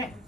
there.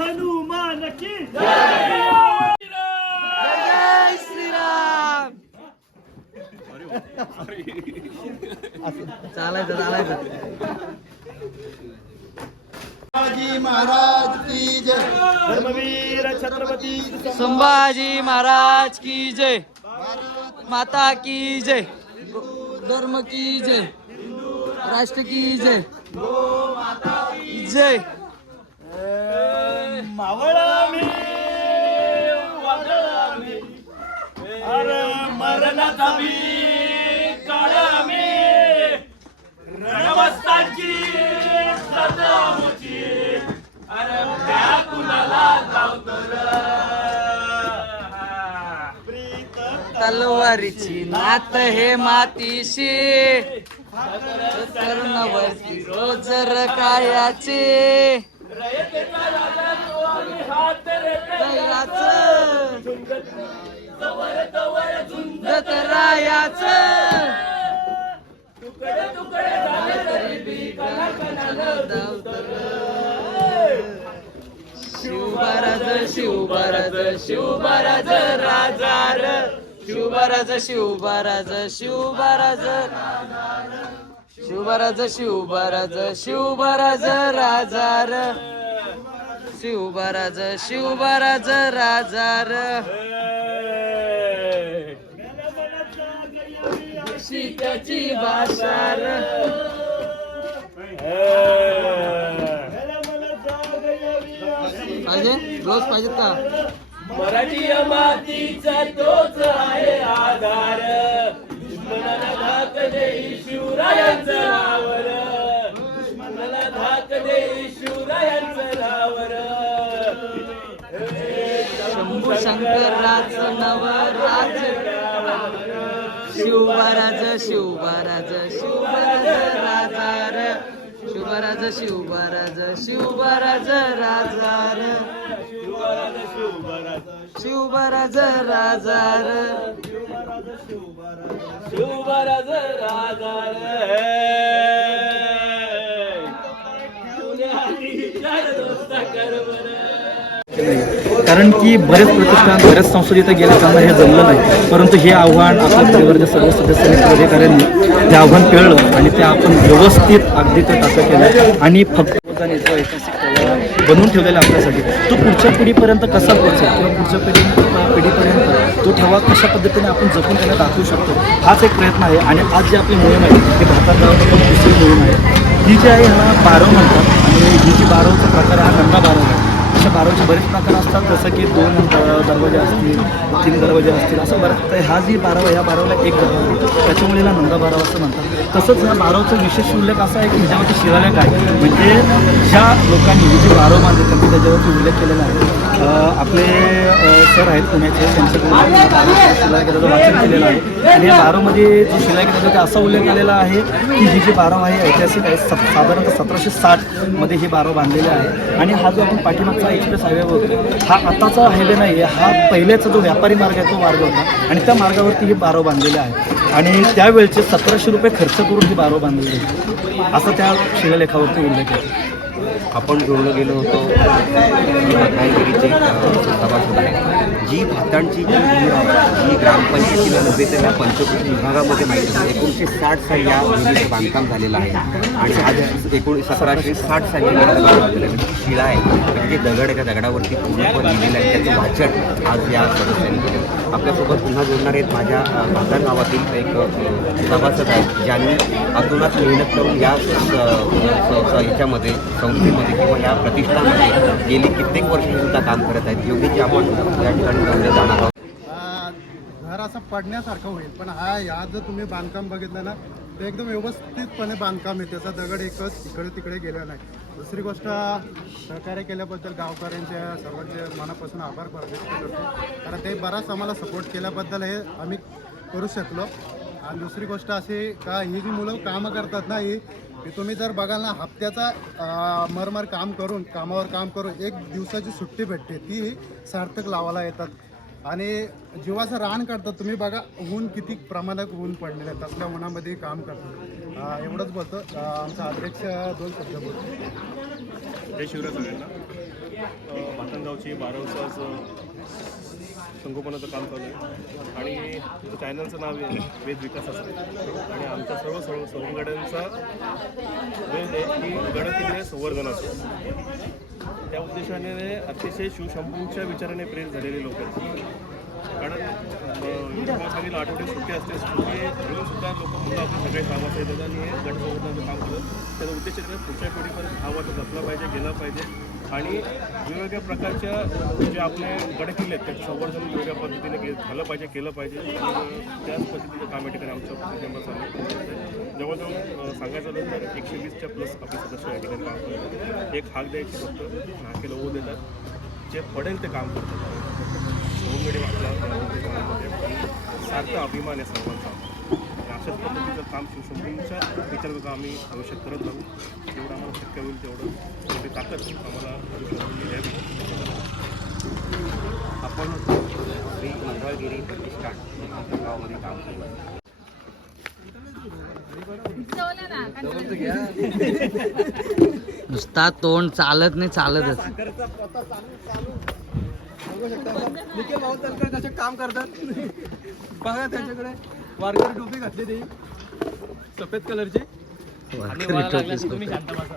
Hanuman की चालायचं चालायचं शिवाजी महाराज की जय धर्मवीर छत्रपती संभाजी महाराज की जय. माता की जय. धर्म की जय. राष्ट्र की जय. जय. मावळा मी वादळा मी अरे मरणाचा मी काळा मी रणवस्ताची सदामुची अरे त्या कुणाला प्रीत तलवारीची नात हे मातीशी कर्णवरती रोजर कायाचे दयाचं झुंजत रायाचं शिवबाराज शिवबाराज शिवबाराज राजार. शिवबराज शिवबराज शिवबराज शिवबाराज शिवबाराज शिवबाराज राजार. शिवबाराज शिवबाराज राजार. सीताची भाषार पाहिजे? रोज पाहिजेत का? मराठी मातीचा तोच आहे आधार. देई शिवरायांचं नावर दुश्मनाला धाक देई शिवरायांचं नावर शंभू शंकराच नवराज. शिवबाराज शिवबाराज शिवबाराज राजार. शिवबाराज शिवबाराज शिवबाराज राजार. शिवबाराज राजार. शिवबराज कारण की बरेच प्रतिष्ठान बऱ्याच संस्था इथं गेल्या त्यांना हे जमलं नाही. परंतु हे आव्हान आपल्या परिवारच्या सर्व सदस्यांनी अधिकाऱ्यांनी ते आव्हान पेळलं आणि ते आपण व्यवस्थित अगदी ते टाकं केलं. आणि फक्त ऐतिहासिक बनवून ठेवलेलं आपल्यासाठी तो पुढच्या पिढीपर्यंत कसा पोहोचेल? किंवा पुढच्या पिढी पिढीपर्यंत तो ठेवा कशा पद्धतीने आपण जपून त्यांना दाखवू शकतो हाच एक प्रयत्न आहे. आणि आज जी आपली मोहीम आहे ती भारतात दुसरी मोहीम आहे. ही जी आहे ह्याला बारव म्हणतात. आणि ही जी बारवचा प्रकार हा नंदा बारव आहे. अशा बारवचे बरेच प्रकार असतात जसं की दोन दरवाजे असतील तीन दरवाजे असतील असं बरं. तर हा जी बारावा ह्या बारवला एक दरवाजा आहे. त्याच्यामुळे याला नंदा बारावा असं म्हणतात. तसंच ह्या बारवचं विशेष उल्लेख असा आहे की ह्याच्यावरती शिलालेख आहे. म्हणजे ज्या लोकांनी ही जी बारव बांधली त्यांनी त्याच्यावरती उल्लेख केलेला आहे. आपले सर आहेत पुण्याचे त्यांच्याकडून शिलालेखाचं वाचन केलेलं आहे. आणि या बारामध्ये जो शिलाई आहे असा उल्लेख केलेला आहे की ही जी बारा आहे ऐतिहासिक आहे सत साधारणतः सतराशे साठमध्ये ही बारा बांधलेली आहे. आणि हा जो आपण पाठीमागचा एक्सप्रेस हायवे बघतो हा आताचा हायवे नाही आहे हा पहिल्याचा जो व्यापारी मार्ग आहे तो मार्ग होता. आणि त्या मार्गावरती ही बारा बांधलेली आहे. आणि त्यावेळचे सतराशे रुपये खर्च करून ही बारा बांधलेली आहे. असं त्या शिलालेखावरती उल्लेख आहे. आपण जोडलं गेलो होतो. जी रत्नागिरीचे सभासद. आहे जी भातांची जी जी ग्रामपंचायतीला नव्हे तर या पंचकृषी विभागामध्ये माहिती आहे. एकोणीसशे साठ साली या विहिरीचं बांधकाम झालेलं आहे. आणि आज एकोणीस सतराशे साठ साली झालेलं आहे. शिळा आहे. जे दगड एका दगडावरती पूर्णपणे लिहिलेलं आहे. त्याचं वाचन आज या सदस्यांनी केलं आपल्यासोबत पुन्हा जोडणार आहेत माझ्या अ, गावातील एक सभासद आहेत ज्यांनी अतोनात मेहनत करून या याच्यामध्ये संस्थेमध्ये किंवा या प्रतिष्ठानमध्ये गेली कित्येक वर्षसुद्धा काम करत आहेत. योगीची आपण या ठिकाणी जोडले जाणार आहोत. घर असं पडण्यासारखं होईल. पण हा या जर तुम्ही बांधकाम बघितलं ना ते एकदम व्यवस्थितपणे बांधकाम आहे त्याचा दगड एकच इकडे तिकडे गेला नाही. दुसरी गोष्ट सहकार्य केल्याबद्दल गावकऱ्यांच्या सर्वांचे मनापासून आभार व्यक्त करतो कारण ते बराच आम्हाला सपोर्ट केल्याबद्दल हे आम्ही करू शकलो. आणि दुसरी गोष्ट अशी का ही जी मुलं कामं करतात ना ही की तुम्ही जर बघाल ना हप्त्याचा मरमर काम करून कामावर काम करून एक दिवसाची सुट्टी भेटते ती सार्थक लावायला येतात. आणि जीवाचं रान काढतात तुम्ही बघा ऊन किती प्रमाणात ऊन पडलेलं आहे. तसल्या उन्हामध्ये काम करतात. एवढंच बोलतो. आमचा अध्यक्ष दोन शब्द बोलतो. जय शिवराज सगळ्यांना. अ, भातनगावची संगोपनाचं काम चालू आहे. आणि तुमचं चॅनलचं नाव आहे वेद विकास असं. आणि आमचा सर्व सर्व सवंगड्यांचा वेद आहे की गणकिल्ले संवर्धनाचं त्या उद्देशाने अतिशय शिवशंभूंच्या विचाराने प्रेरित झालेले लोक आहेत. कारण तुम्हाला आठवडे सुट्टी असते सुट्टी सुद्धा लोक मुलं सगळे कामात येतात आणि हे गट काम करतात. त्याचा उद्देश पुढच्या पिढीपर्यंत हा वाटत जपला पाहिजे गेला पाहिजे. आणि वेगवेगळ्या प्रकारच्या जे आपले गडकिल्ले आहेत त्याचं संवर्धन वेगळ्या पद्धतीने के झालं पाहिजे केलं पाहिजे. त्याच पद्धतीचं काम या ठिकाणी आमच्या मेंबर चालू जवळजवळ सांगायचं झालं तर एकशे वीसच्या प्लस आपले सदस्य या ठिकाणी काम करतात एक हाक द्यायची फक्त नाकेला ओ देतात. जे पडेल ते काम करतात. सवंगडी वाटला सारखा अभिमान आहे सर्वांचा. अशाच पद्धतीचं काम शिवशंभूंच्या विचाराचं आम्ही आयुष्यात करत राहू जेवढं आम्हाला शक्य होईल तेवढं तेवढी ताकद आम्हाला शिवशंभूंनी द्यावी. आपण श्री मंगळगिरी प्रतिष्ठान गावामध्ये काम केलं आहे नुसता तोंड चालत नाही चालतच. निखिल भाऊ तलकर कसे काम करतात. बघा त्याच्याकडे. वारकरी टोपी घातली ती. सफेद कलरची. तुम्ही. शांत बसा.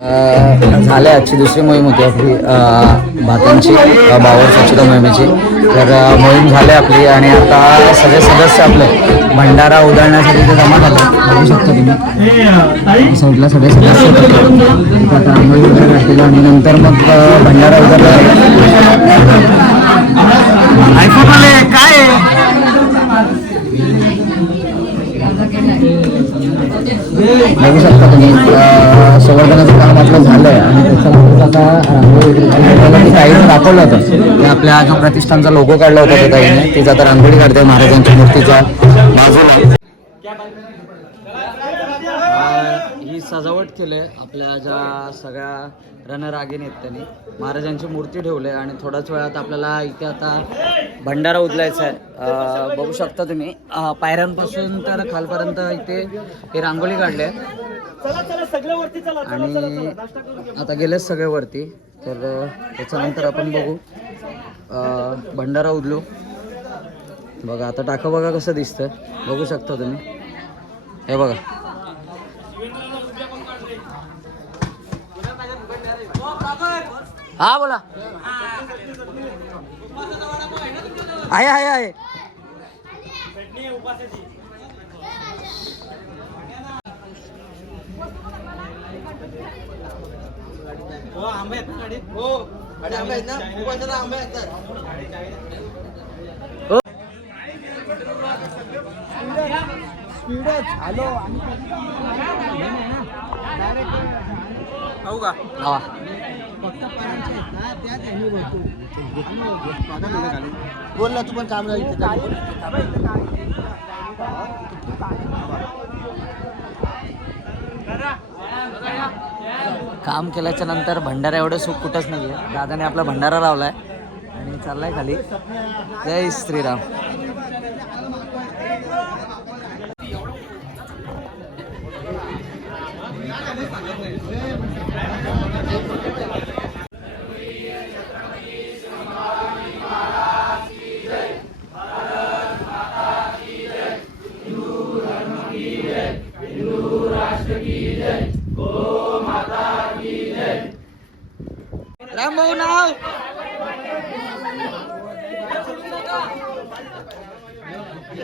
अ, झाल्या आजची दुसरी मोहीम होती आपली अ, भातांची अ, बावर स्वच्छता मोहिमेची तर मोहीम झाली आपली आणि आता सगळे सदस्य आपले भंडारा उधळण्यासाठी इथे जमा झाले. बघू शकता तुम्ही. साईडला सगळे सदस्य आता आंघोळी वगैरे घातलेलं आणि नंतर मग भंडारा उधळला बघू शकता तुम्ही. संवर्धनाचं काम आपलं झालंय आणि त्याच्यानंतर आता रांगोळी वगैरे काढली. दाखवलं होतं. की आपल्या जो प्रतिष्ठानचा लोगो काढला होता त्या ताईने तेच आता रांगोळी काढते महाराजांच्या मूर्तीच्या बाजूला. ही सजावट केली आपल्या ज्या सगळ्या रणरागिणी आहेत त्यांनी. महाराजांची मूर्ती ठेवली आणि थोड्याच वेळात आपल्याला इथे आता भंडारा उचलायचा आहे. बघू शकता तुम्ही. पायऱ्यांपासून तर खालपर्यंत इथे हे रांगोळी काढली आहे आणि आता गेलेच सगळे वरती तर त्याच्यानंतर आपण बघू. भंडारा उदलू बघा आता टाका बघा कसं दिसतंय बघू शकता तुम्ही. हे बघा. हा बोला. आहे आहे आहे. लावा. बोल ना तू पण काम काम केल्याच्यानंतर भंडारा एवढं सुख कुठंच नाही आहे दादाने आपला भंडारा लावलाय आणि चाललाय खाली. जय श्रीराम राम भाऊ नाव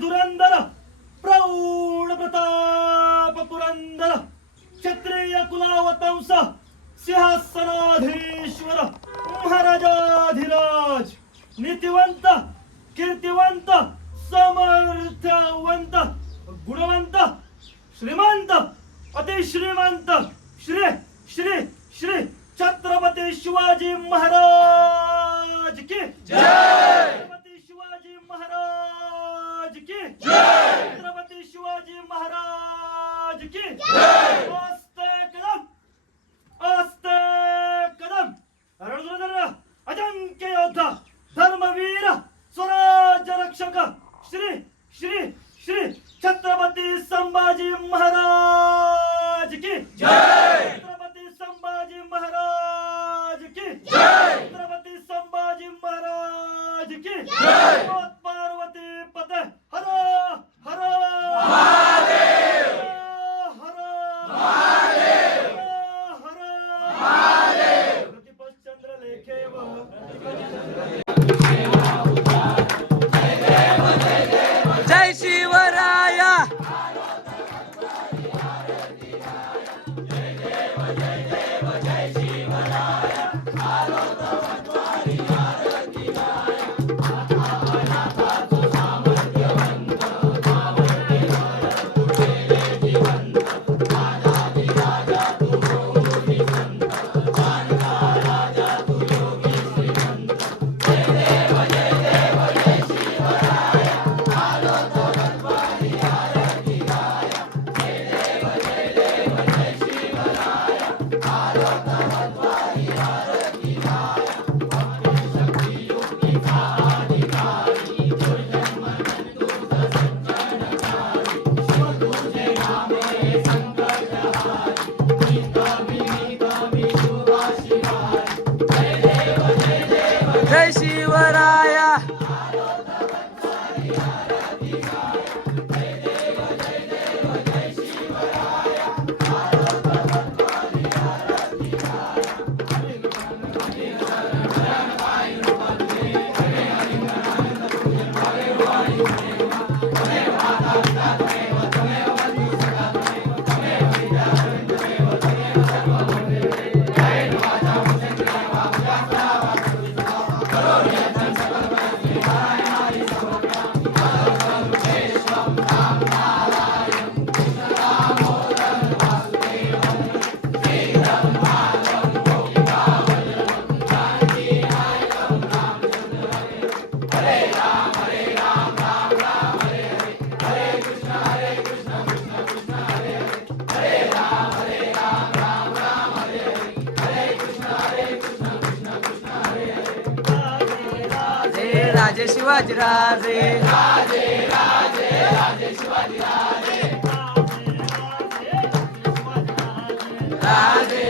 धुरंधर धुरंदर प्रौढ प्रताप पुरंदर क्षत्रिय कुलावतंस सिंहासनाधीश्वर महाराजाधिराज नीतिवंत कीर्तिवंत समर्थवंत गुणवंत श्रीमंत अतिश्रीमंत श्री श्री श्री छत्रपती शिवाजी महाराज की जय! की? छत्रपती शिवाजी महाराज की? आस्ते कदम! आस्ते कदम! रणधुर अजंक्य योद्धा धर्मवीर स्वराज्य! जय शिवराया शिवाजी राजे. राजे राजे